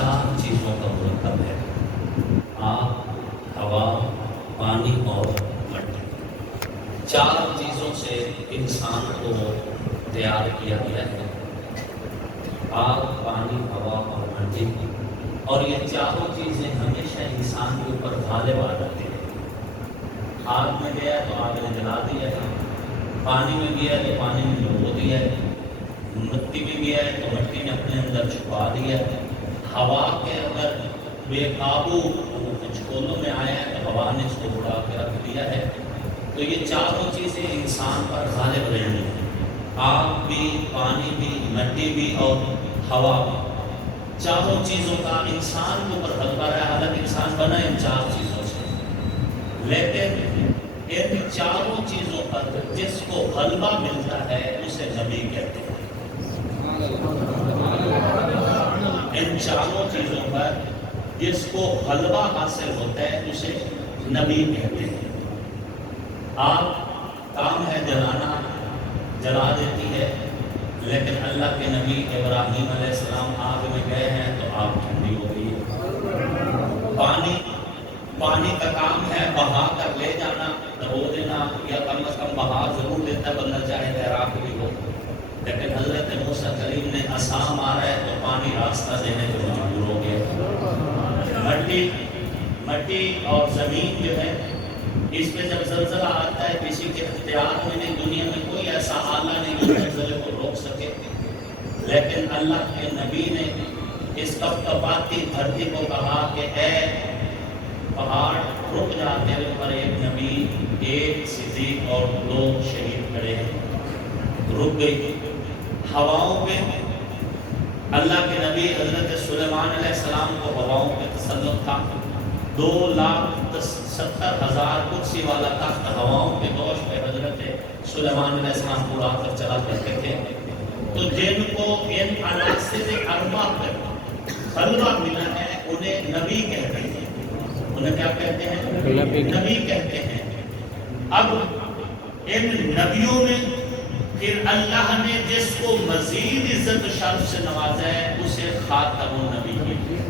4 چیزوں کا مرکب ہے: آگ، ہوا، پانی اور مٹی۔ 4 چیزوں سے انسان کو تیار کیا گیا ہے: آگ، پانی، ہوا اور مٹی۔ اور یہ چاروں چیزیں ہمیشہ انسان کے اوپر غالب آ جاتی ہیں۔ آگ میں گیا تو آگ نے جلا دیا ہے، پانی میں گیا تو پانی نے ڈبو دیا ہے، مٹی میں گیا ہے تو مٹی نے اپنے اندر چھپا دیا ہے، ہوا کے اندر بے قابو کچھ کولوں میں آیا ہے تو ہوا نے اس کو اڑا کے رکھ دیا ہے۔ تو یہ چاروں چیزیں انسان پر غالب رہی ہیں: آگ بھی، پانی بھی، مٹی بھی اور ہوا بھی۔ چاروں چیزوں کا انسان کے اوپر غلبہ رہا ہے، حالانکہ انسان بنا ان 4 چیزوں سے، لیکن ان چاروں چیزوں پر جس کو غلبہ ملتا ہے اسے نبی کہتے ہیں۔ ان چاروں چیزوں پر جس کو غلبہ حاصل ہوتا ہے اسے نبی کہتے ہیں۔ آگ کام ہے جلانا، جلا دیتی ہے، لیکن اللہ کے نبی ابراہیم علیہ السلام آگ میں گئے ہیں تو آگ ٹھنڈی ہو گئی ہے۔ پانی کا کام ہے بہا کر لے جانا، دبو دینا، یا کم از کم بہا ضرور دیتا بندہ چاہے تیراک بھی ہو، لیکن حضرت موسیٰ کریم نے عصا مارا ہے تو پانی راستہ دینے کو مجبور ہو گیا۔ مٹی اور زمین جو ہے، اس پہ جب زلزلہ آتا ہے کسی کے اختیار میں نہیں، دنیا میں کوئی ایسا آلہ نہیں جو زلزلے کو روک سکے، لیکن اللہ کے نبی نے اس کپکپاتی دھرتی کو کہا کہ اے پہاڑ رک جا، تیرے اوپر ایک نبی، ایک صدیق اور 2 شہید کھڑے ہیں۔ رک گئی۔ ہواؤں پہ اللہ کے نبی حضرت سلیمان علیہ السلام کو ہواؤں پہ تسلط تھا، 2,70,000 کرسی والا تخت ہواؤں کے دوش پہ حضرت سلیمان علیہ السلام پورا کر چلا کرتے تھے۔ تو جن کو ان عناصر اربع پر غلبہ ملا ہے انہیں نبی کہتے ہیں۔ انہیں کیا کہتے ہیں؟ نبی کہتے ہیں۔ اب ان نبیوں میں پھر اللہ نے جس کو مزید عزت و شرف سے نوازا ہے اسے خاتم النبی کہتے ہیں۔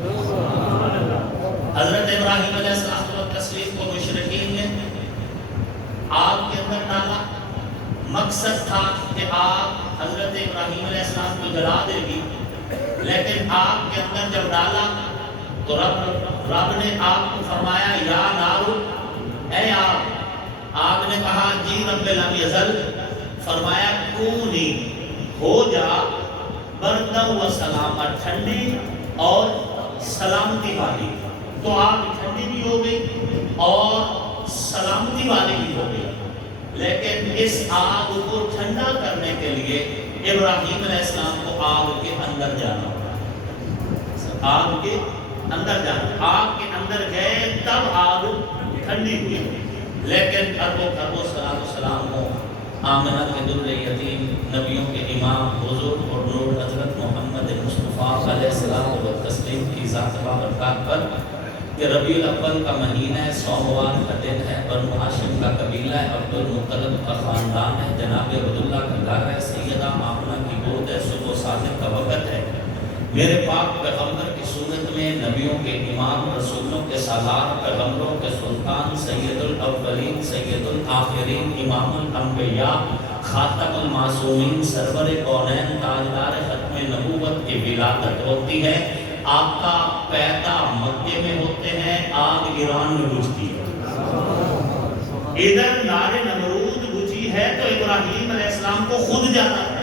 حضرت ابراہیم علیہ السلام و تسلیم کو مشرکین نے آگ کے اندر ڈالا، مقصد تھا کہ آگ حضرت ابراہیم علیہ السلام کو جلا دے گی، لیکن آگ کے اندر جب ڈالا تو رب نے آگ کو فرمایا یا نارو، اے آگ نے کہا جی رب لم یزل، فرمایا کونی، ہو جا بردن و سلامت، ٹھنڈی اور سلامتی والی۔ تو آگ ٹھنڈی بھی ہو گئی اور سلامتی والی بھی ہو گئی، لیکن اس آگ کو ٹھنڈا کرنے کے لیے ابراہیم علیہ السلام کو آگ کے اندر جانا پڑا۔ آگ کے اندر جانا، آگ کے اندر گئے تب آگ ٹھنڈی ہوئی، لیکن اربوں صلاۃ السلام ہو آمنہ کے در یتیم، نبیوں کے امام، بزرگ اور نور حضرت محمد مصطفیٰ علیہ السلام و تسلیم کی ذات بابرکات پر کہ ربیع الاول کا مہینہ ہے، سوموار کا دن ہے، بنو ہاشم کا قبیلہ ہے، عبد المطلب کا خاندان ہے، جناب عبداللہ کا گھر ہے، سیدہ آمنہ کی گود ہے، صبح صادق کا وقت ہے۔ میرے پاک پیغمبر کی صورت میں نبیوں کے امام، رسولوں کے سالار، پیغمبروں کے سلطان، سید الاولین سید الآخرین، امام الانبیاء، خاتم المعصومین، سرور کونین، تاجدار ختم نبوت کی ولادت ہوتی ہے۔ آقا پیدا مکے میں ہوتے ہیں، آگ ایران میں بجھتی ہے۔ ادھر نار نمرود بجھی ہے تو ابراہیم علیہ السلام کو خود جانا ہے،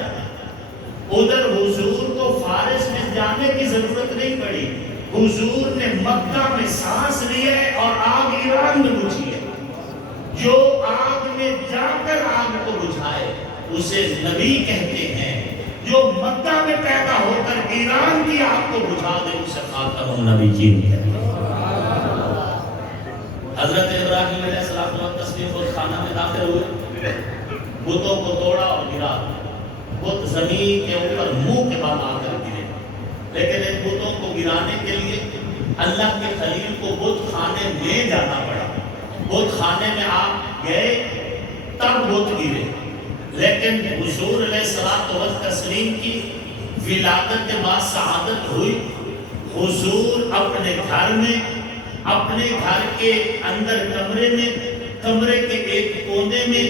ادھر حضور کو فارس میں جانے کی ضرورت نہیں پڑی، حضور نے مکہ میں سانس لیے اور آگ ایران میں بجھی ہے۔ جو آگ میں جا کر آگ کو بجھائے اسے نبی کہتے ہیں، جو مکہ میں پیدا ہو کر ایران کی آگ کو بجھا دے اسے خاتم النبی جین کہتے ہیں۔ حضرت ابراہیم علیہ السلام و تسلیم خود خانہ میں داخل ہوئے، بتوں کو توڑا اور گرا، بت زمین کے اوپر منہ کے بال آ کر گرے، لیکن ان بتوں کو گرانے کے لیے اللہ کے خلیل کو بت خانے میں جانا پڑا۔ بت خانے میں آپ گئے تب بت گرے، لیکن حضور علیہ الصلوۃ والتسلیم کی ولادت کے بعد سعادت ہوئی، حضور اپنے گھر میں، اپنے گھر کے اندر کمرے میں، کمرے کے ایک کونے میں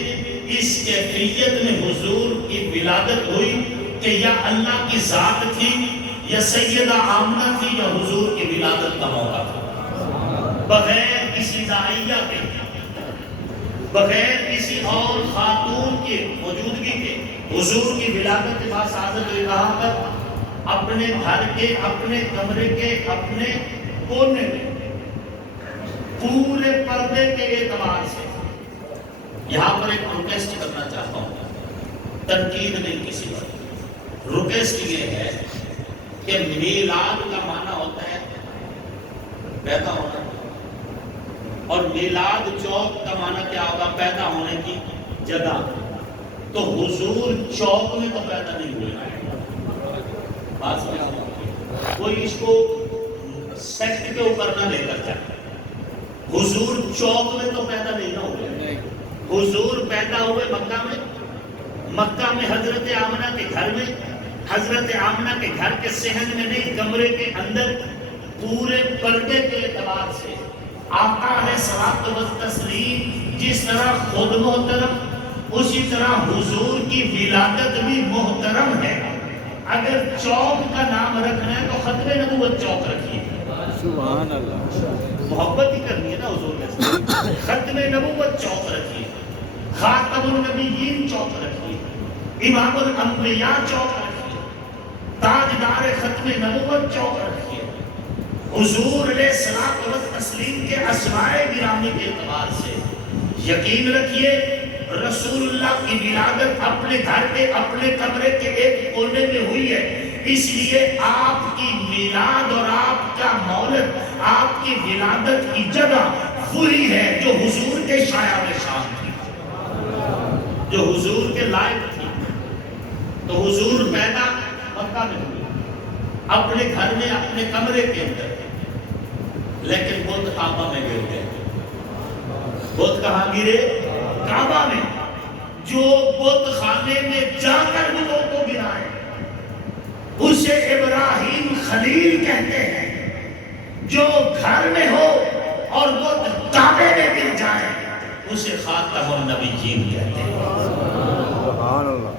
اس کیفیت میں حضور کی ولادت ہوئی کہ یا اللہ کی ذات تھی یا سیدہ آمنہ تھی یا حضور کی ولادت کا موقع تھا، بغیر کسی داعیہ کے، بغیر کسی اور خاتون کی موجودگی کے حضور کی ولادت کے بعد سعادت ہوئی کہاں پر؟ اپنے گھر کے، اپنے کمرے کے، اپنے کونے میں، پورے پردے کے اعتبار سے۔ یہاں پر ایک ریکویسٹ کرنا چاہتا ہوں، تنقید نہیں کسی پر، ریکویسٹ یہ ہے کہ میلاد کا معنی ہوتا ہے پیدا ہونا، اور میلاد چوک کا معنی کیا ہوگا؟ پیدا ہونے کی جگہ۔ تو حضور چوک میں تو پیدا نہیں ہوئے، بات سمجھا؟ کوئی اس کو سیکٹ کے اوپر نہ لے کر جائے، حضور چوک میں تو پیدا نہیں ہوئے، حضور پیدا ہوئے مکہ میں، مکہ میں حضرت آمنہ کے گھر میں، حضرت آمنہ کے گھر کے صحن میں نہیں، کمرے کے اندر پورے پردے کے اعتبار سے آقا علیہ الصلوۃ والتسلیم جس طرح خود محترم، اسی طرح حضور کی ولادت بھی محترم ہے۔ اگر چوک کا نام رکھنا ہے تو ختم نبوت چوک رکھیے، سبحان اللہ، محبت ہی کرنی ہے نا حضور کے ساتھ، ختم نبوت چوک رکھیے، خاتم النبیین چوک رکھیے، امام الانبیاء چوک رکھیے، تاجدار ختم نبوت چوک رکھیے۔ حضور علیہ الصلوۃ والتسلیم کے اسماء گرامی کے اعتبار سے یقین رکھیے رسول اللہ کی ولادت اپنے گھر کے، اپنے کمرے کے ایک کونے میں ہوئی ہے، اس لیے آپ کی میلاد اور آپ کا مولد، آپ کی ولادت کی جگہ وہی ہے جو حضور کے شایان شان تھی، جو حضور کے لائق تھی۔ تو حضور پیدا مکہ میں ہوئے، اپنے گھر میں، اپنے کمرے کے اندر، لیکن بت کعبہ میں گر گئے۔ بت کہاں گرے؟ کعبہ میں۔ جو بت خانے میں جا کر بتوں کو گرائے اسے ابراہیم خلیل کہتے ہیں، جو گھر میں ہو اور بت کعبے میں گر جائے اسے خاتم النبیین کہتے ہیں۔ سبحان اللہ۔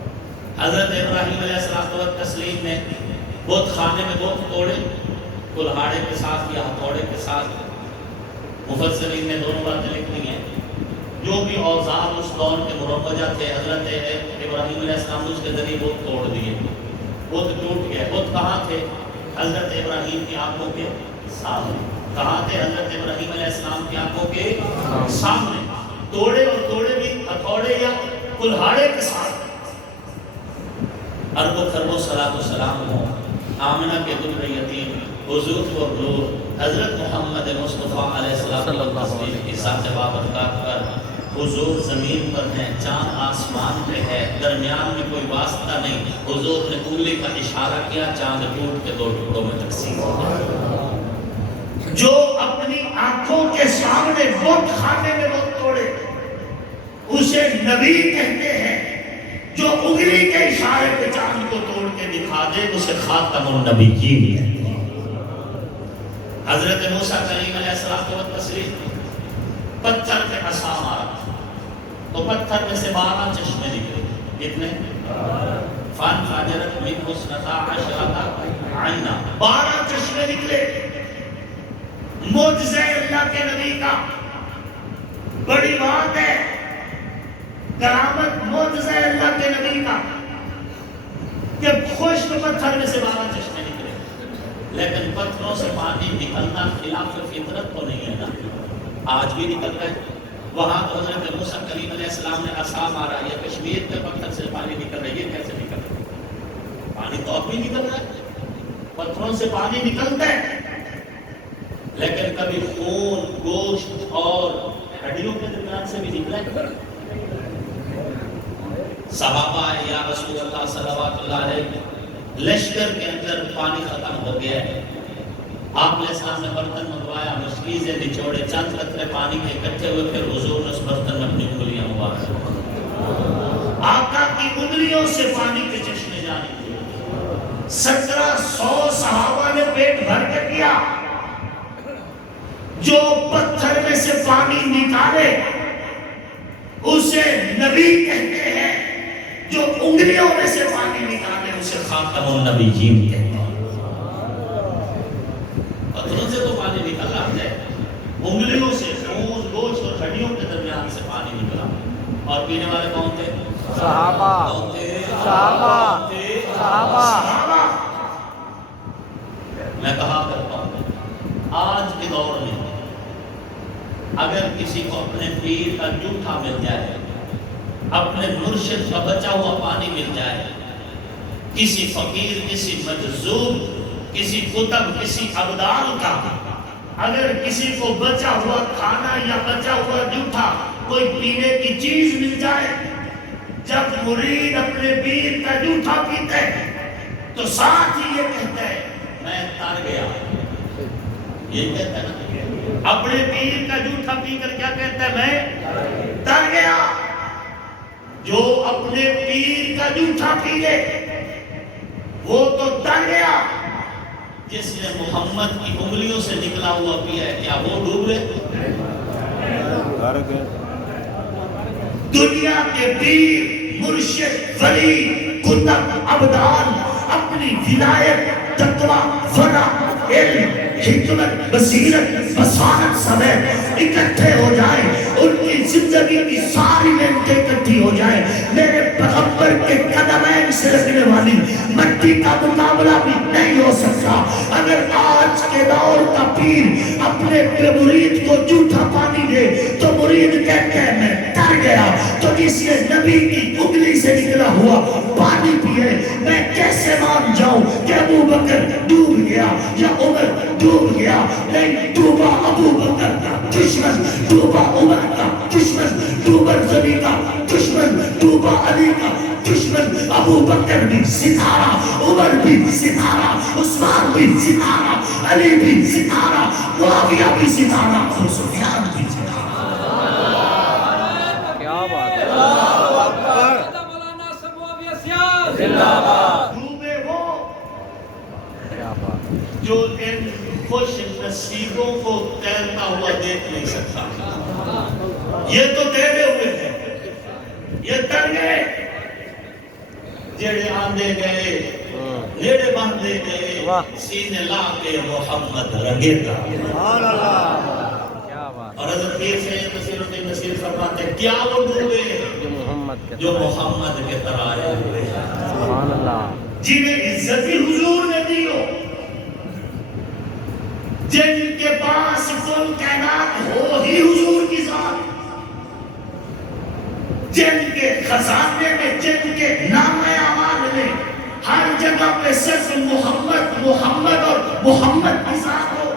حضرت ابراہیم علیہ السلام والتسلیم نے بت خانے میں بت توڑے، کلہاڑے کے ساتھ یا ہتھوڑے کے ساتھ۔ مفسرین نے دونوں باتیں لکھی ہیں، جو بھی اوزار اس دور کے مروجہ تھے حضرت ابراہیم علیہ السلام نے اس کے ذریعے بت توڑ دیے، بت ٹوٹ گئے۔ بت کہاں تھے؟ حضرت ابراہیم کی آنکھوں کے سامنے۔ کہاں تھے؟ حضرت ابراہیم علیہ السلام کی آنکھوں کے سامنے۔ توڑے، اور توڑے بھی ہتھوڑے یا کلہاڑے کے ساتھ۔ ارب و خرب و صلاۃ و سلام ہو آمنہ کے دل یتیم، حضور و نور حضرت محمد مصطفیٰ علیہ السلام کی ذات بابرکات پر۔ حضور زمین پر ہیں، چاند آسمان پہ ہے، درمیان میں کوئی واسطہ نہیں۔ حضور نے انگلی کا اشارہ کیا، چاند ٹوٹ کے دو ٹکڑوں میں تقسیم ہو گیا۔ جو اپنی آنکھوں کے سامنے بت خانے میں بت توڑے اسے نبی کہتے ہیں، جو انگلی کے اشارے پہ چاند کو توڑ کے دکھا دے اسے خاتم النبیین کہتے ہیں۔ حضرت موسیٰ کلیم علیہ السلام پتھر پہ عصا مارا تو پتھر میں سے 12 چشمے نکلے۔ کتنے؟ فانفجرت منہ اثنتا عشرۃ عینا، 12 چشمے نکلے۔ معجزہ اللہ کے نبی کا بڑی بات ہے، کرامت معجزہ اللہ کے نبی کا کہ خشک پتھر میں سے 12 چشمے نکلے، لیکن پتھروں سے پانی نکلنا خلاف فطرت تو نہیں ہے نا، آج بھی نکل رہا ہے۔ وہاں تو حضرت موسیٰ کلیم علیہ السلام نے عصا مارا، یا کشمیر کے پتھر سے پانی نکل رہا ہے، یہ کیسے نکل رہا ہے؟ پانی تو اب بھی نکل رہا ہے، پتھروں سے پانی نکلتا ہے، لیکن کبھی خون، گوشت اور ہڈیوں کے درمیان سے بھی نکلا ہے۔ صحابہ یا رسول اللہ صلی اللہ علیہ وسلم، لشکر کے اندر پانی ختم ہو گیا ہے، آپ علیہ السلام نے برتن منگوایا، مشکیزیں نچوڑے، چند قطرے پانی کے اکٹھے ہوئے، پھر حضور نے اس برتن میں اپنی انگلیاں مبارک، آقا کی انگلیوں سے پانی کے چشمے جاری ہوئے۔ 1700 صحابہ نے پیٹ بھر کے کیا. جو پتھر میں سے پانی نکالے اسے نبی کہتے ہیں، جو انگلیوں میں سے پانی نکالے اسے خاتم النبیین کہتے ہیں. پتھروں سے تو پانی نکل رہا ہے، انگلیوں سے خون گوشت اور ہڈیوں کے درمیان سے پانی نکلا. اور پینے والے کون تھے؟ صحابہ. کون تھے؟ صحابہ. صحابہ. میں کہا کرتا ہوں آج کے دور میں اگر کسی کو اپنے پیر کا جوٹھا مل جائے، اپنے مرشد کا بچا ہوا پانی مل جائے، کسی فقیر، کسی مجذوب، کسی کتب، کسی ابدال کا اگر کسی کو بچا ہوا کھانا یا بچا ہوا جوٹھا کوئی پینے کی چیز مل جائے، جب مرید اپنے پیر کا جوٹھا پیتے تو ساتھ ہی یہ کہتا ہے میں تر گیا. یہ کہتا ہے نا اپنے پیر کا جوٹھا پی کر کیا کہتا ہے؟ میں تر گیا. جو اپنے پیر کا جوٹھا پی لے وہ تو تر گیا. جس نے محمد کی انگلیوں سے نکلا ہوا پیا ہے کیا وہ ڈوب گئے؟ دنیا کے پیر، مرشد، ولی، کتب، ابدال اپنی ولایت، تقویٰ، ورع، علم، حکمت، بصیرت، بصارت سمیت اکٹھے ہو جائیں، ان کی زندگی کی ساری نعمتیں اکٹھی ہو جائیں، میرے پیغمبر کے قدمین سے لگنے والی مٹی کا مقابلہ بھی نہیں ہو سکتا. اگر آج کے دور کا پیر اپنے مرید کو جھوٹا پانی دے تو مرید کہتے ہیں میں تر گیا. تو جس نے نبی کی انگلی سے نکلا ہوا پانی پیے میں کیسے مان جاؤں کہ ابو بکر ڈوب گیا یا عمر ڈوب گیا؟ نہیں، ڈوبا ابو بکر کا دشمن، ڈوبا عمر کا دشمن، ڈوبا زبی کا دشمن، ڈوبا علی کا دشمن. ابو بکر بھی ستارہ، عمر بھی ستارہ، عثمان بھی ستارہ، علی بھی ستارہ، معاویہ بھی ستارہ، ابو سفیان بھی ستارہ. کیا بات ہے. ڈوبے وہ کیا بات ہے. جو ان خوش نصیبوں کو تیرتا ہوا دیکھ نہیں سکتا. یہ تو تیرے ہوئے ہیں، یہ تر گئے. جڑے آندے گئے، لیڑے باندھے گئے، سینے لا کے محمد رنگے گا. کیا بات. اور حضرت پیر سید نصیر الدین نصیر فرماتے ہیں کیا وہ ڈوبے جو محمد کے ترائے ہوئے ہیں، سبحان اللہ. جنہیں عزت بھی حضور نے دی ہو، جن کے پاس کل کائنات ہو ہی حضور کی ذات، جن کے خزانے میں، جن کے نام اعمال میں ہر جگہ پہ صرف محمد محمد اور محمد کی ذات ہو.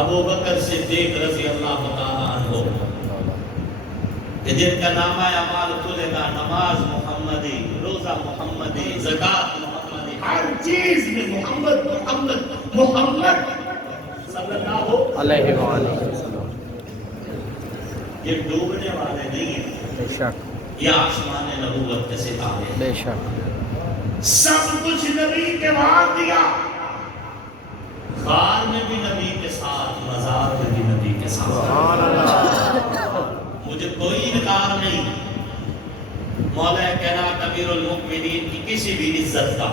ابو بکر صدیق رضی اللہ تعالیٰ عنہ کہ جن کا نام اعمال کھلے گا، نماز محمدی، روزہ محمدی، زکات محمدی، ہر چیز میں محمد محمد محمد صلی اللہ علیہ وآلہ. یہ ڈوبنے والے نہیں ہیں، بے شک، یہ آسمان نبوت کے ستارے. بے شک. سب کچھ نبی کے بعد دیا. غار میں بھی نبی کے ساتھ، مزار میں بھی نبی کے ساتھ. سبحان اللہ. مجھے کوئی انکار نہیں مولا کائنات امیر المؤمنین کی کسی بھی عزت کا.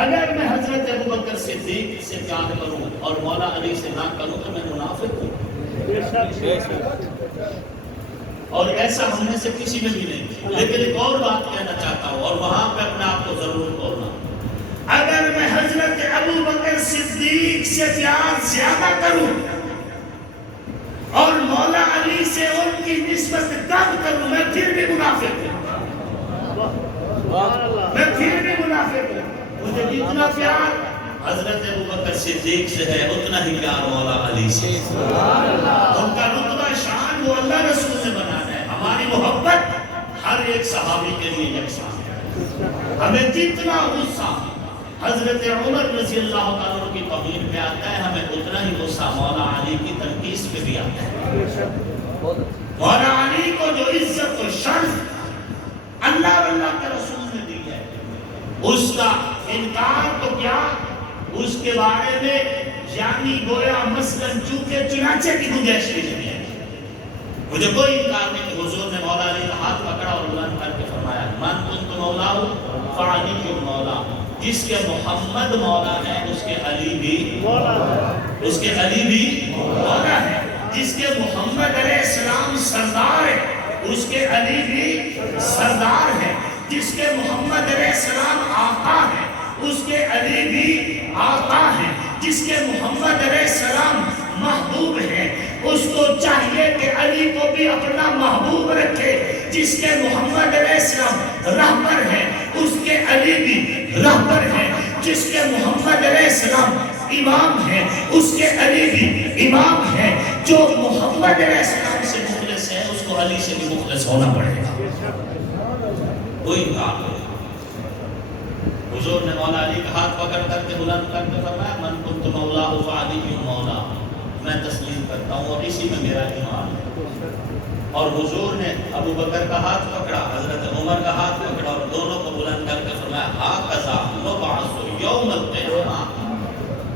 اگر میں حضرت ابو بکر صدیق سے پیار کروں اور مولا علی سے نہ کروں تو میں منافق ہوں. اور ایسا ہم میں سے کسی میں بھی نہیں. لیکن ایک اور بات کہنا چاہتا ہوں اور وہاں پہ اپنے آپ کو ضرور بولنا. اگر میں حضرت ابو بکر صدیق سے پیار زیادہ کروں اور مولا علی سے ان کی نسبت کم کروں میں پھر بھی منافق ہوں. میں پھر بھی منافق ہوں. مجھے جتنا پیار حضرت ابو بکر صدیق سے ہے اتنا ہی پیار مولا علی سے. ان کا رتبہ شان وہ اللہ رسول نے بنانا ہے. ہماری محبت ہر ایک صحابی کے لیے یکساں ہے. ہمیں جتنا غصہ حضرت عمر رضی اللہ تعالیٰ کی توہین پہ آتا ہے ہمیں اتنا ہی غصہ مولا علی کی تنقیص پہ بھی آتا ہے. مولا علی کو جو عزت و شرف اللہ اور اللہ کے رسول نے دی ہے، اس کا انکار تو کیا اس کے بارے میں یعنی گویا مثلاً چونکہ چنانچہ کی گنجائش نہیں ہے۔ مجھے کوئی انکار نہیں کہ حضور نے مولا علی کا ہاتھ پکڑا اور بلند کر کے فرمایا من کنت مولا فعلی مولا، جس کے محمد مولا ہے اس کے علی بھی مولا ہے، جس کے محمد علیہ السلام سردار ہے اس کے علی بھی سردار ہے، جس کے محمد علیہ السلام آقا ہے اس کے علی بھی آقا ہے، جس کے محمد علیہ السلام محبوب ہے اس کو چاہیے کہ علی کو بھی اپنا محبوب رکھے، جس کے محمد علیہ السلام رہبر ہے اس کے علی بھی رہبر ہے، جس کے محمد علیہ السلام امام ہے اس کے علی بھی امام ہے۔ جو محمد علیہ السلام سے مخلص ہے اس کو علی سے بھی مخلص ہونا پڑے گا، کوئی کام نہیں۔ حضور نے مولا علی کا ہاتھ پکڑ کر کے بلند کر کے فرمایا من کنت مولا فعلی مولا، میں تسلیم کرتا ہوں اور اسی میں میرا ایمان ہے۔ اور حضور نے ابو بکر کا ہاتھ پکڑا، حضرت عمر کا ہاتھ پکڑا اور دونوں کو بلند کر کے فرمایا ہاکذا نبعث یوم القیامہ،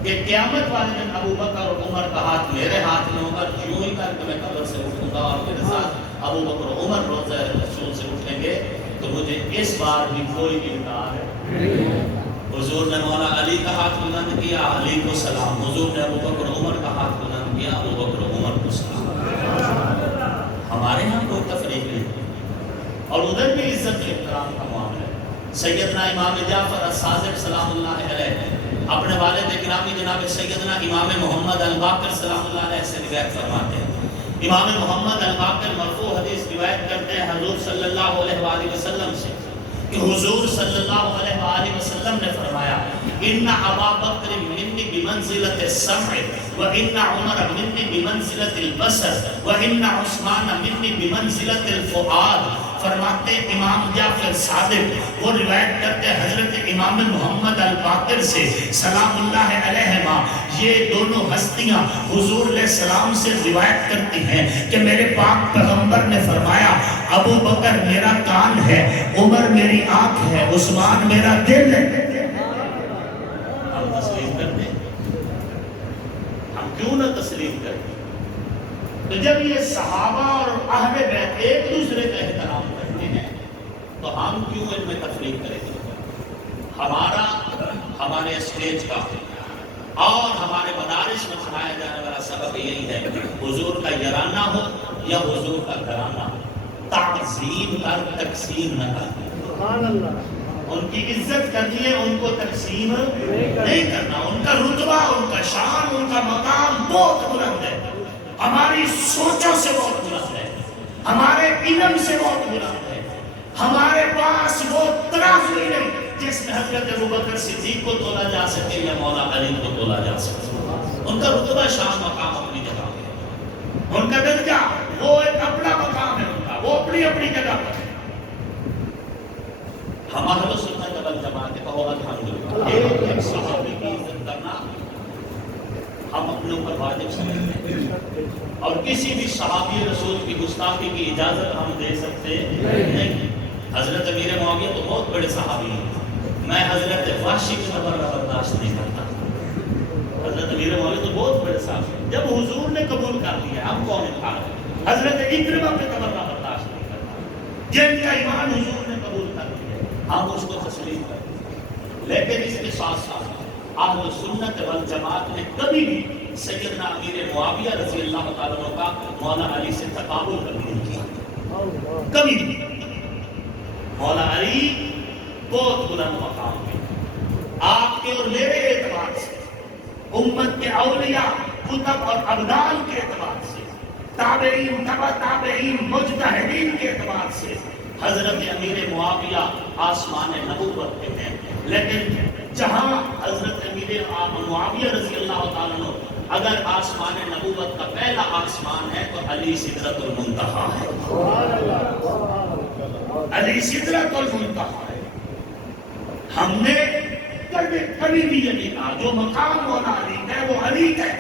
کہ قیامت والے دن ابو بکر اور عمر کا ہاتھ میرے ہاتھ میں ہوگا، یوں ہی کر کے میں قبر سے اٹھوں گا اور میرے ساتھ ابو بکر اور عمر روضہ رسول سے اٹھیں گے، تو مجھے اس بار بھی کوئی انکار ہے۔ حضور نے مولا علی کا ہاتھ بلند کیا، علی کو سلام، حضور نے ابو بکر عمر کا ہاتھ بلند کیا، ابو بکر عمر کو سلام۔ ہمارے ہاں کوئی تفریق نہیں، اور ادھر بھی عزت و احترام کا معاملہ ہے۔ سیدنا امام جعفر الصادق سلام اللہ علیہ اپنے والد گرامی جناب سیدنا امام محمد الباقر سلام اللہ علیہ سے روایت فرماتے ہیں۔ امام محمد الباقر مرفوع حدیث روایت کرتے ہیں حضور صلی اللہ علیہ وآلہ وسلم سے کہ حضور صلی اللہ علیہ وآلہ وسلم نے فرمایا ان ابا بکر منی بمنزلۃ السمع وان عمر منی بمنزلۃ البصر وان عثمان منی بمنزلۃ الفؤاد۔ فرماتے امام جعفر صادق وہ روایت کرتے حضرت امام محمد الباقر سے سلام اللہ علیہما، یہ دونوں ہستیاں حضور علیہ السلام سے روایت کرتی ہیں کہ میرے پاک پیغمبر نے فرمایا ابو بکر میرا کان ہے، عمر میری آنکھ ہے، عثمان میرا دل ہے۔ ہم تسلیم کرتے ہیں؟ ہم کیوں نہ تسلیم کرتے؟ تو جب یہ صحابہ اور اہل بیت ایک دوسرے کا احترام کرتے ہیں تو ہم کیوں ان میں تفریق کریں گے؟ ہمارے اسٹیج کا اور ہمارے مدارس میں پڑھایا جانے والا سبق یہی ہے، حضور کا یرانہ ہو یا حضور کا گھرانہ، تعظیم کر تقسیم نہ کر۔ ان کی عزت کرنی ہے، ان کو تقسیم نہیں کرنا۔ ان کا رتبہ، ان کا شان، ان کا مقام بہت بلند ہے، ہماری سوچوں سے بہت بلند ہے، ہمارے علم سے بہت بلند ہے۔ ہمارے پاس وہ ترازو ہی نہیں جس میں حضرت ابوبکر صدیق کو تولا جا سکے یا مولا علی کو تولا جا سکے۔ ان کا رتبہ شان مقام اپنی جگہ پہ ہے، ان کا درجہ وہ ایک اپنا مقام ہے، ان کا وہ اپنی اپنی جگہ پر ہے۔ ہم اہل سنت والجماعت کہو الحمدللہ، ایک صحابی کی عزت کرنا ہم اپنے اوپر واجب سمجھتے ہیں، اور کسی بھی صحابی رسول کی گستاخی کی اجازت ہم دے سکتے نہیں۔ حضرت امیر معاویہ تو بہت بڑے صحابی ہیں، میں حضرت وحشی کی تبرہ برداشت نہیں کرتا۔ حضرت امیر معاویہ تو بہت بڑے صحابی ہیں، جب حضور نے قبول کر لیا ہم کون انکار کریں؟ حضرت اکرمہ پہ تبرہ برداشت نہیں کرتا، جن کا ایمان حضور نے قبول کر لیا ہم اس کو تسلیم کرتے ہیں۔ لیکن اس کے ساتھ ساتھ اہل سنت والجماعت نے کبھی بھی سیدنا امیر معاویہ رضی اللہ تعالیٰ عنہ کا مولا علی سے تقابل کبھی نہیں کیا، کبھی بھی۔ مولا علی بہت بلند مقام پہ، آپ کے اور میرے اعتبار سے، امت کے اولیاء، کتب اور ابدال کے اعتبار سے، تابعین، تبع تابعین، مجتہدین کے اعتبار سے حضرت امیر معاویہ آسمان نبوت پہ ہیں۔ لیکن جہاں حضرت امیر معاویہ رضی اللہ تعالیٰ عنہ اگر آسمان نبوت کا پہلا آسمان ہے تو علی سدرۃ المنتہا ہے، علی سدرۃ المنتہا ہے۔ ہم نے کبھی بھی یہ نہیں کہا جو مقام مولا علی ہے وہ علی ہے،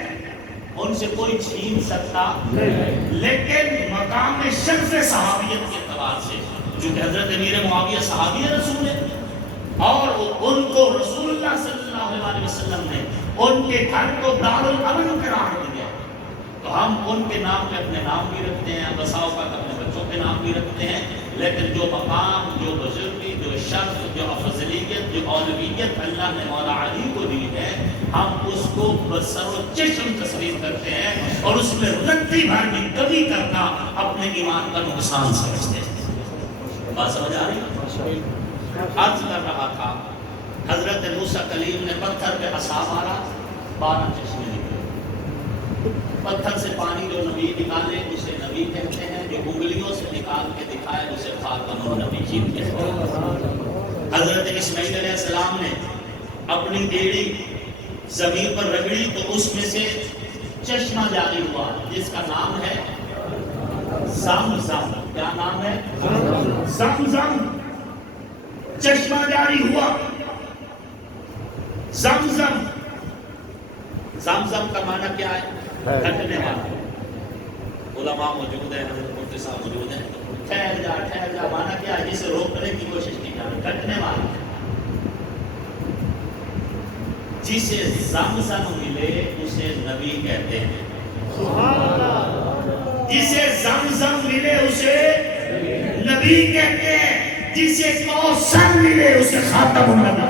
ان سے کوئی چھین سکتا نہیں، لیکن مقام شرف صحابیت کے اعتبار سے چونکہ حضرت امیر معاویہ صحابی رسول ہے اور ان کو رسول اللہ صلی اللہ علیہ وسلم نے ان کے گھر کو دارالامن قرار دیا، تو ہم ان کے نام پہ اپنے نام بھی رکھتے ہیں، بسا اوقات اپنے بچوں کے نام بھی رکھتے ہیں، لیکن جو مقام، جو بزرگی، جو شرف، جو افضلیت، جو اولویت اللہ نے مولا علی کو دی ہے، ہم اس کو بسر و چشم تسلیم کرتے ہیں اور اس میں رتی بھر بھی کمی کرنا اپنے ایمان کا نقصان سمجھتے ہیں۔ بات سمجھ آ رہی ہے؟ عرض کر رہا تھا حضرت موسیٰ کلیم نے پتھر پہ عصا مارا، 12 چشمے نکلے۔ پتھر سے پانی جو نبی نکالے اسے نبی کہتے ہیں، جو انگلیوں سے نکال کے دکھائے اسے خاتم النبیین کہتے ہیں۔ حضرت اسماعیل علیہ السلام نے اپنی بیڑی زمین پر رگڑی تو اس میں سے چشمہ جاری ہوا جس کا نام ہے زمزم۔ کیا نام ہے؟ زمزم۔ چشمہ جاری ہوا زمزم۔ زمزم کا معنی کیا ہے؟ گھٹنے والا۔ علماء موجود ہیں، حضرت مفتی صاحب موجود ہیں، ٹھہر جا معنی کیا ہے؟ جسے روکنے کی کوشش کی جائے، گھٹنے والا۔ جسے زمزم ملے اسے نبی کہتے ہیں۔ جسے زمزم ملے اسے نبی کہتے ہیں، جسے کوثر ملے اسے خاتم النبی۔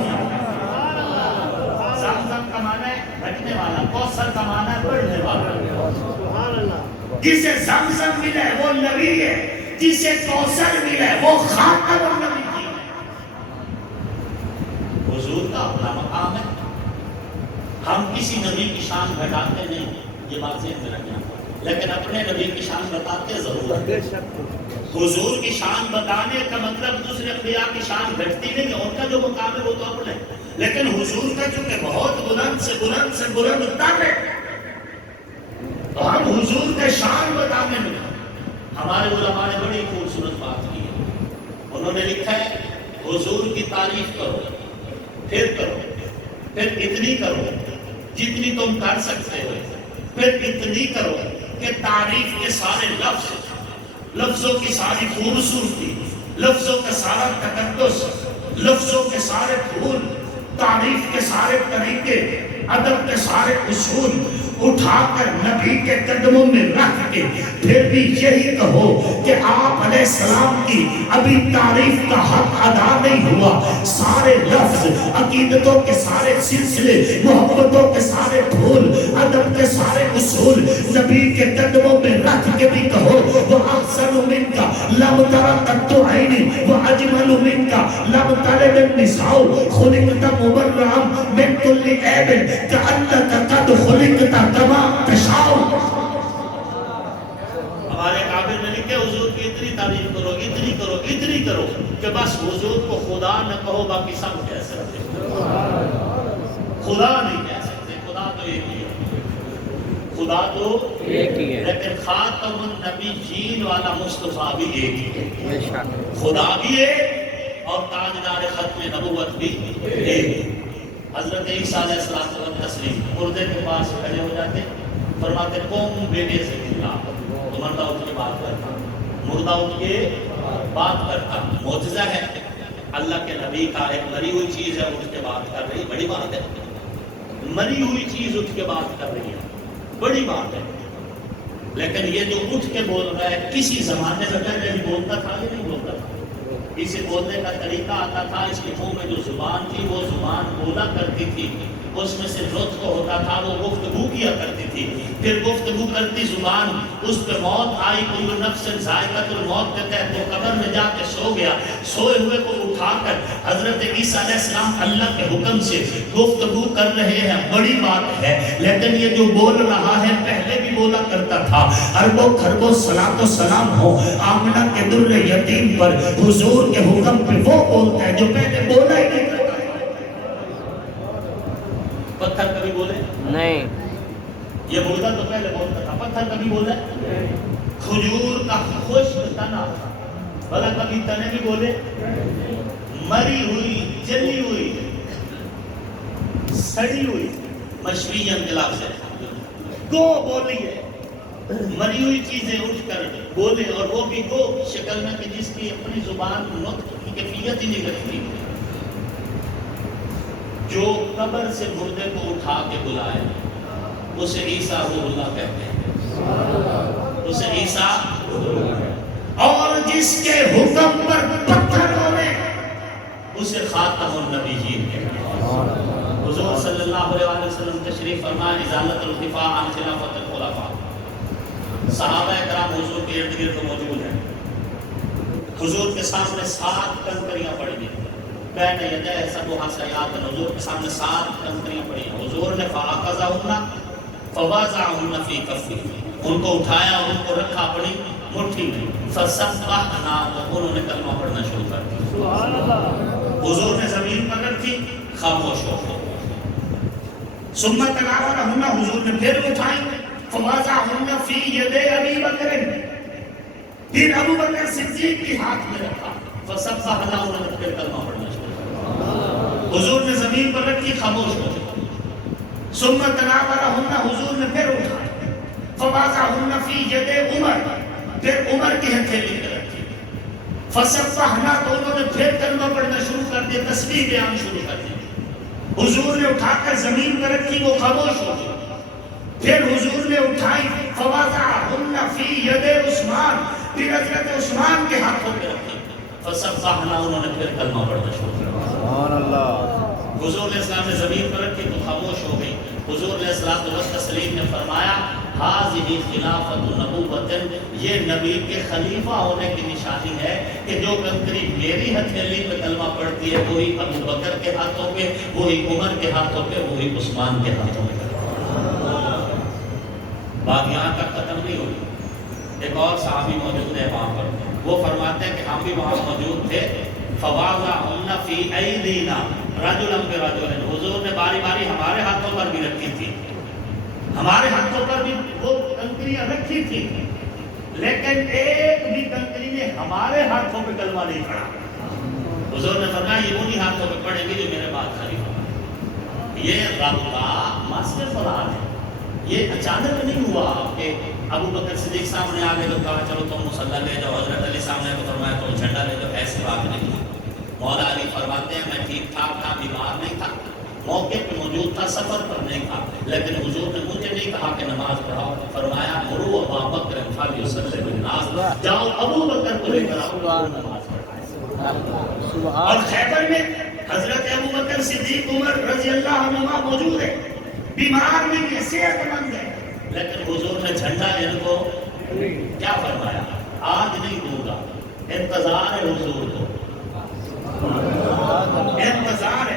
زمزم کا معنی ہے گھٹنے والا، کوثر کا معنی ہے بڑھنے والا۔ جسے زمزم ملے وہ نبی ہے، جسے کوثر ملے وہ خاتم النبی ہے۔ حضور کا اپنا مقام ہے، ہم کسی نبی کی شان گھٹاتے نہیں، یہ بات ذہن میں رکھنا، لیکن اپنے نبی کی شان بتاتے ضرور ہیں۔ حضور کی شان بتانے کا مطلب دوسرے انبیاء کی شان گھٹتی نہیں ہے، ان کا جو مقام ہے وہ تو اپنے، لیکن حضور کا چونکہ بہت بلند سے بلند سے بلند اتر ہے، تو ہم حضور کے شان بتانے میں، ہمارے علماء نے بڑی خوبصورت بات کی ہے۔ انہوں نے لکھا ہے حضور کی تعریف کرو، پھر اتنی کرو جتنی تم کر سکتے ہو، پھر اتنی کرو کہ تعریف کے سارے لفظوں کی ساری خوبصورتی، لفظوں کا سارا تقدس، لفظوں کے سارے پھول، تعریف کے سارے طریقے، ادب کے سارے اصول اٹھا کر نبی کے قدموں میں رکھ کے پھر بھی یہی کہو کہ آپ علیہ السلام کی ابھی تعریف کا حق ادا نہیں ہوا۔ سارے لفظ، عقیدتوں کے سارے سلسلے، محبتوں کے سارے پھول، ادب کے سارے اصول نبی کے قدموں میں رکھ کے بھی کہو وَأَحْسَنُ مِنْكَ لَمْ تَرَ قَطُّ عَيْنِي وَأَجْمَلُ مِنْكَ لَمْ تَلِدِ النِّسَاءُ خُلِقْتَ مُبَرَّأً مِنْ كُلِّ عَيْبٍ كَأَنَّكَ قَدْ خُلِقْتَ کما تشاؤ۔ ہمارے قابل نے لکھے حضور کی اتنی تعریف کرو، اتنی کرو، اتنی کرو کہ بس حضور کو خدا نہ کہو، باقی سب کہہ سکتے۔ خدا نہیں کہہ سکتے، خدا تو ایک ہی ہے، خدا تو ایک ہی ہے، لیکن خاتم النبیین والا مصطفیٰ بھی ایک ہی ہے۔ خدا بھی ایک اور تاجدار ختم نبوت بھی ایک۔ حضرت عیسیٰ علیہ السلام تسلیم مردے کے پاس کھڑے ہو جاتے، فرماتے قوم بیٹے سے اللہ، تو مردہ اٹھ کے بات کرتا، مردہ اٹھ کے بات کرتا۔ معجزہ ہے، اللہ کے نبی کا ایک مری ہوئی چیز ہے اٹھ کے بات کر رہی، بڑی بات ہے۔ مری ہوئی چیز اٹھ کے بات کر رہی ہے، بڑی بات ہے۔ لیکن یہ جو اٹھ کے بول رہا ہے کسی زمانے میں پہلے بھی بولتا تھا یا نہیں بولتا تھا؟ اسے بولنے کا طریقہ آتا تھا، اس کے منہ میں جو زبان تھی وہ زبان بولا کرتی تھی، اس میں سے لطف ہوتا تھا، وہ گفتگو کیا کرتی تھی، پھر گفتگو کرتی زبان اس پہ موت آئی، کل نفس ذائقۃ الموت کے تحت وہ قبر میں جا کے سو گیا، سوئے ہوئے کو اٹھا کر حضرت عیسیٰ علیہ السلام اللہ کے حکم سے گفتگو کر رہے ہیں، بڑی بات ہے۔ لیکن یہ جو بول رہا ہے پہلے بھی بولا کرتا تھا۔ اربوں خربوں صلاۃ و سلام ہو آمنہ کے در یتیم پر، حضور کے حکم پہ وہ بولتا ہے جو پہلے بولا ہی نہیں کرتا۔ پتھر کبھی بولے نہیں، یہ مردہ تو پہلے بولتا تھا، پتھر کبھی بولے؟ کھجور کا خشک تنا بھلا کبھی تنے بھی بولے؟ مری ہوئی، جلی ہوئی، سڑی ہوئی مشوی انقلاب سے گو بولی ہے، مری ہوئی چیزیں اٹھ کر بولے، اور وہ بھی وہ شکل میں کہ جس کی اپنی زبان نطق کی کیفیت ہی نہیں رکھتی. جو قبر سے مردے کو اٹھا کے بلائے اسے عیسیٰ روح اللہ کہتے ہیں، اسے عیسیٰ، اور جس کے حکم پر پتھر ڈولے اسے خاتم النبیین کہتے ہیں. حضور صلی اللہ علیہ وسلم تشریف فرمائے، ازالت الخفاء عن خلافت الخلفاء. صحابہ کرام حضور کے ارد گرد موجود ہیں. حضور کے سامنے 7 کنکریاں پڑی ہیں. بین یدہ سبع سیات، حضور کے سامنے 7 کنکریاں پڑی ہیں. حضور نے فاخذہن فوضعہن فی کفہ، ان کو اٹھایا اور ان کو رکھا اپنی مٹھی میں. فسبحنا، انہوں نے کلمہ پڑھنا شروع کر دیا. حضور نے زمین پر رکھی، خاموش ہو گئے. ثم تناولہن، حضور نے پھر اٹھائی، فوضعہن فی ید ابی بکر، پھر ابو بکر صدیق کے ہاتھ میں رکھا. فسبحنا، انہوں نے پھر کلمہ پڑھنا شروع کیا. حضور نے زمین پر رکھی، خاموش ہو گئے. ثم تناولہن، حضور نے پھر اٹھائی، فوضعہن فی ید عمر، پھر عمر کی ہتھیلی میں رکھی. فسبحنا، تو انہوں نے پھر کلمہ پڑھنا شروع کر دیا، تسبیح بیان شروع کر دی. حضور نے اٹھا کر زمین پر رکھی، وہ خاموش ہو گئی. پھر حضور نے اٹھائی، فوضعہن فی ید عثمان، پھر حضرت عثمان کے ہاتھوں پہ رکھی. فسبحنا، انہوں نے پھر کلمہ پڑھنا شروع کر دیا. سبحان اللہ. حضور علیہ السلام نے زمین پر رکھی تو خاموش ہو گئی. حضور علیہ السلام نے فرمایا، ہذہ خلافت نبوۃ، یہ نبی کے خلیفہ ہونے کی نشانی ہے کہ جو کنکری میری ہتھیلی پہ کلمہ پڑھتی ہے وہی ابو بکر کے ہاتھوں پہ، وہی عمر کے ہاتھوں پہ، وہی عثمان کے ہاتھوں پہ. بات یہاں تک ختم نہیں ہوئی. ایک اور صحابی موجود ہے وہاں پر، وہ فرماتے ہیں کہ ہم بھی وہاں موجود تھے. فوضعہن فی ایدینا رجلا برجل، حضور نے باری باری ہمارے ہاتھوں پر بھی رکھی تھی، ہمارے ہاتھوں پر بھی وہ کنکریاں رکھی تھی، لیکن ایک بھی کنکری نے ہمارے ہاتھوں پہ کلمہ نہیں پڑھا. حضور نے فرمایا یہ انہی ہاتھوں پہ پڑھیں گے جو میرے بعد خلیفہ ہیں. یہ رب کا ماسٹر پلان ہے. یہ اچانک نہیں ہوا کہ ابو بکر صدیق سامنے آ گئے تو کہا چلو تم مصلی لے جاؤ، حضرت علی سامنے کو فرمایا تم جھنڈا لے جاؤ. ایسی بات نہیں. مولا علی فرماتے ہیں میں ٹھیک ٹھاک تھا، بیمار نہیں تھا، موقع پہ موجود تھا، سفر پر نہیں تھا، لیکن حضور نے مجھے نہیں کہا کہ نماز پڑھاؤ. فرمایا مروا ابا بکر فلیصلی بالناس، جاؤ ابو بکر کو لے کر آؤ نماز پڑھائیں. اور خیبر میں حضرت ابو بکر صدیق عمر رضی اللہ عنہما موجود ہے، بیمار نہیں ہے، صحت مند ہے، لیکن حضور نے جھنڈا ان کو کیا فرمایا، آج نہیں دوں گا. انتظار ہے حضور کو، انتظار ہے.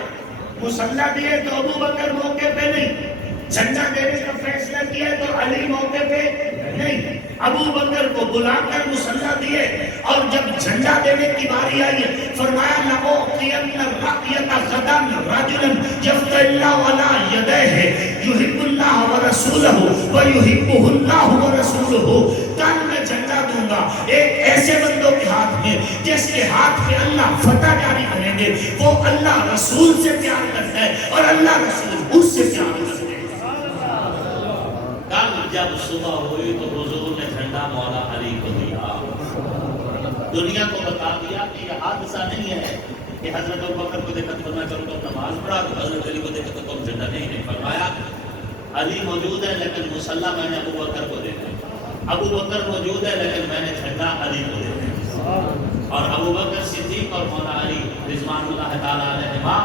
مصلی دیے تو ابو بکر موقع پہ نہیں، جھنڈا دینے کا فیصلہ کیا تو علی موقع پہ نہیں. ابو بکر کو بلا کر مصلی دیے، اور جب جھنڈا دینے کی باری آئی فرمایا لأعطین الرأیۃ غدا رجلا یفتح اللہ علی یدیہ یحب اللہ ورسولہ ویحبہ اللہ ورسولہ. کل میں جھنڈا دوں گا ایک ایسے بندوں کے ہاتھ میں جس کے ہاتھ پہ اللہ فتح جاری کریں گے، وہ اللہ رسول سے پیار کرتا ہے اور اللہ رسول اس سے پیار کرتا ہے. کل جب صبح ہوئی تو حضور نے جھنڈا مولا علی کو دیا، دنیا کو بتا دیا کہ یہ حادثہ نہیں ہے کہ حضرت ابو بکر کو دیکھا تو میں کروں تو نماز پڑھا، تو حضرت علی کو دیکھا تو تم جھنڈا نہیں. فرمایا علی موجود ہے لیکن مصلی میں نے ابو بکر کو دیکھا، ابو بکر موجود ہے لیکن میں نے جھنڈا علی کو دیکھا. اور ابو بکر صدیق اور مولا علی رضوان اللہ تعالیٰ علیہما،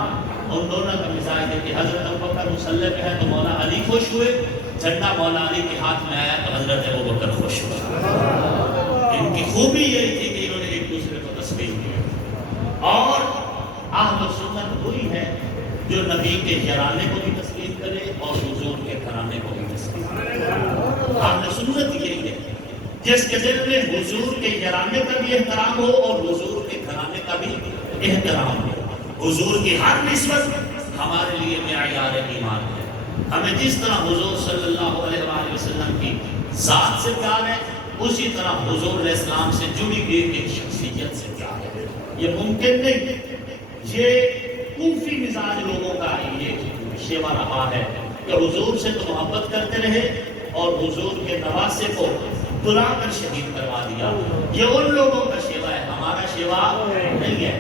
ان دونوں کا مثال ہے کہ حضرت ابو بکر مصلی پہ ہے تو مولا علی خوش ہوئے، جھنڈا مولا علی کے ہاتھ میں آیا تو حضرت ابو بکر خوش ہوئے. ان کی خوبی یہی تھی کہ انہوں نے ایک دوسرے کو تسلیم کیا. اور اہل سنت وہی ہے جو نبی کے گھرانے کو بھی تسلیم کرے اور حضور کے گھرانے کو بھی تسلیم کرے. اہل سنت یہی ہے جس کے دل میں حضور کے گھرانے کا بھی احترام ہو اور حضور کے گھرانے کا بھی احترام ہو. حضور کی ہر نسبت ہمارے لیے معیار ایمان ہے. ہمیں جس طرح حضور صلی اللہ علیہ وآلہ وسلم کی ذات سے پیار ہے، اسی طرح حضور علیہ السلام سے جڑی ہوئی ایک شخصیت سے پیار ہے. یہ ممکن نہیں. یہ کوفی مزاج لوگوں کا یہ شیوا رہا ہے کہ حضور سے تو محبت کرتے رہے اور حضور کے نواسے کو بلا کر شہید کروا دیا. یہ ان لوگوں کا شیوا ہے، ہمارا شیوا نہیں ہے.